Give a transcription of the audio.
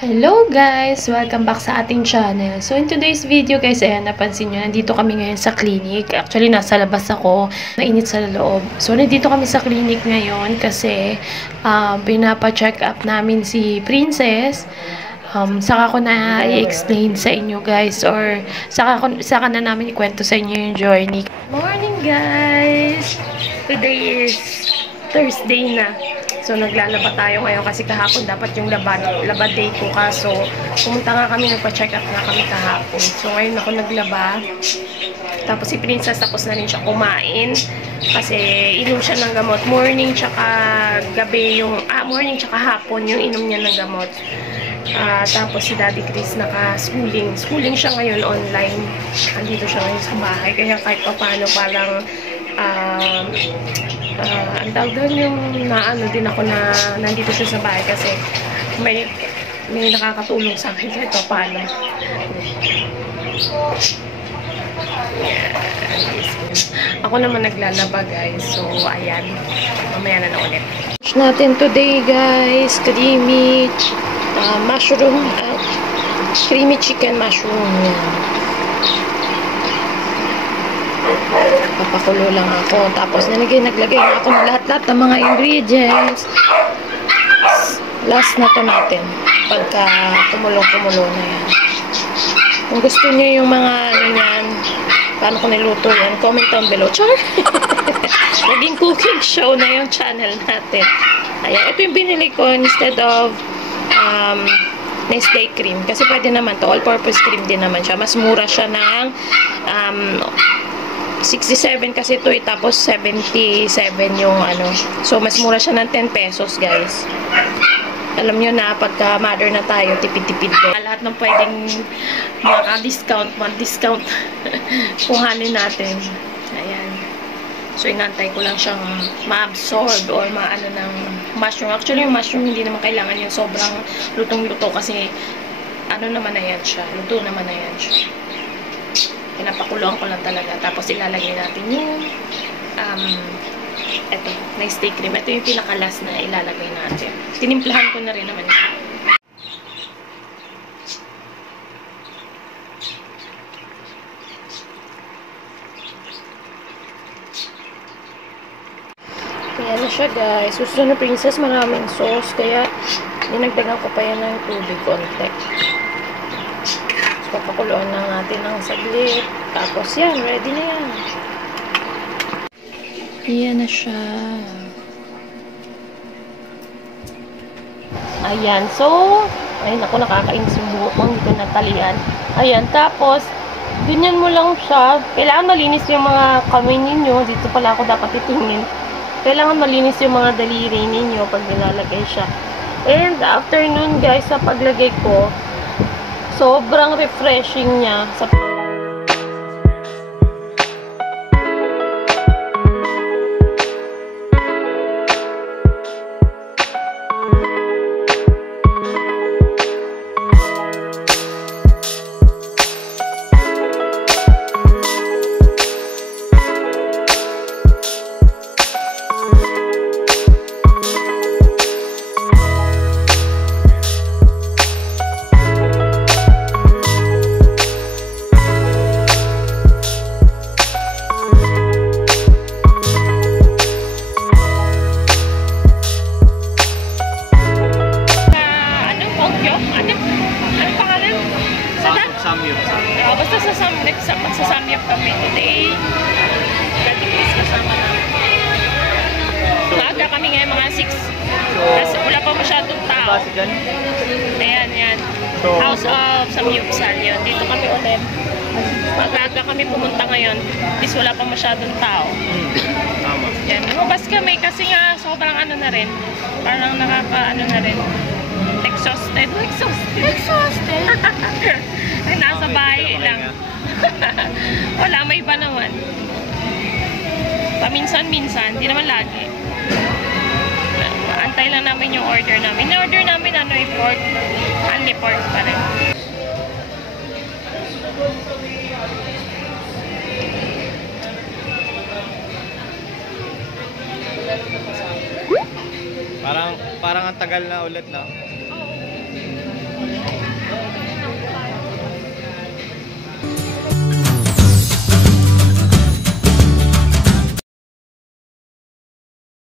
Hello guys! Welcome back sa ating channel. So in today's video guys, ayan, napansin nyo, nandito kami ngayon sa clinic. Actually, nasa labas ako, mainit sa loob. So nandito kami sa clinic ngayon kasi pinapa-check up namin si Princess. Saka ko na i-explain sa inyo guys, or saka na namin ikwento sa inyo yung journey. Morning guys! Today is Thursday na. So, naglalaba tayo ngayon kasi kahapon dapat yung labad day ko. Kaso, pumunta nga kami, nagpa-check up nga kami kahapon. So, ngayon ako naglaba. Tapos, si Princess tapos na rin siya kumain. Kasi, inom siya ng gamot. Morning, tsaka gabi yung, morning, tsaka hapon yung inom niya ng gamot. Tapos, si Daddy Chris naka-schooling. Schooling siya ngayon online. Andito siya ngayon sa bahay. Kaya kahit pa paano, parang, ang tawag doon yung naano din ako na nandito siya sa bahay kasi may nakakatulong sa akin kahit paano. Ako naman naglalaba guys, so ayan, mamaya na ulit. Lunch natin today guys, creamy mushroom at creamy chicken mushroom. Papakulo lang ako. Tapos naglagay na ako ng lahat-lahat ng mga ingredients. Last na to natin. Pagka kumulong-kumulo na yan. Kung gusto niyo yung mga ano yan, paano ko niluto yan, comment down below. Char! Naging cooking show na yung channel natin. Ayan. Ito yung binili ko instead of Nestle cream. Kasi pwede naman to. All-purpose cream din naman siya. Mas mura siya ng 67 kasi ito eh, tapos 77 yung ano. So, mas mura siya ng 10 pesos, guys. Alam nyo na, pagka mother na tayo, tipid-tipid din. Lahat ng pwedeng maka-discount, mag-discount, kuhanin natin. Ayan. So, inantay ko lang siyang ma-absorb or maano ng mushroom. Actually, yung mushroom, hindi naman kailangan yung sobrang lutong-luto kasi ano naman na yan siya. Luto naman na yan siya. Pinapakuluan ko lang talaga. Tapos ilalagay natin yung eto, Nestle cream. Ito yung pinakalas na ilalagay natin. Tinimplahan ko na rin naman ito. Kaya na siya guys. Gusto na Princess maraming sauce. Kaya dinagdagan ko pa yan ng tubig konti. Papakuluan na natin ng saglit. Tapos yan, ready na yan. Yan na siya. Ayan, so, ayun ako, nakakainis yung buhok ko, hindi ko natalian. Ayan, tapos, ganyan mo lang siya. Kailangan malinis yung mga kamay ninyo. Dito pala ako dapat itingin. Kailangan malinis yung mga daliri ninyo pag nilalagay siya. And, after nun, guys, sa paglagay ko, sobrang refreshing niya sa basta magsasamyap kami today. Dati please kasama namin. Maaga kami ngayon mga 6. Kasi wala pa masyadong tao. Ayan, yan. House of Samyupsal yun. Dito kami ulit. Maaga kami pumunta ngayon. Please wala pa masyadong tao. Yan. Lumabas kami kasi nga sobrang ano na rin. Parang nakaka-ano na rin. Exhausted. Ay, nasa bahay lang. Wala, may iba naman. Paminsan-minsan, hindi naman lagi. Antay lang namin yung order namin. In-order namin ano, pork. Only pork pa rin. Parang ang tagal na ulit, no?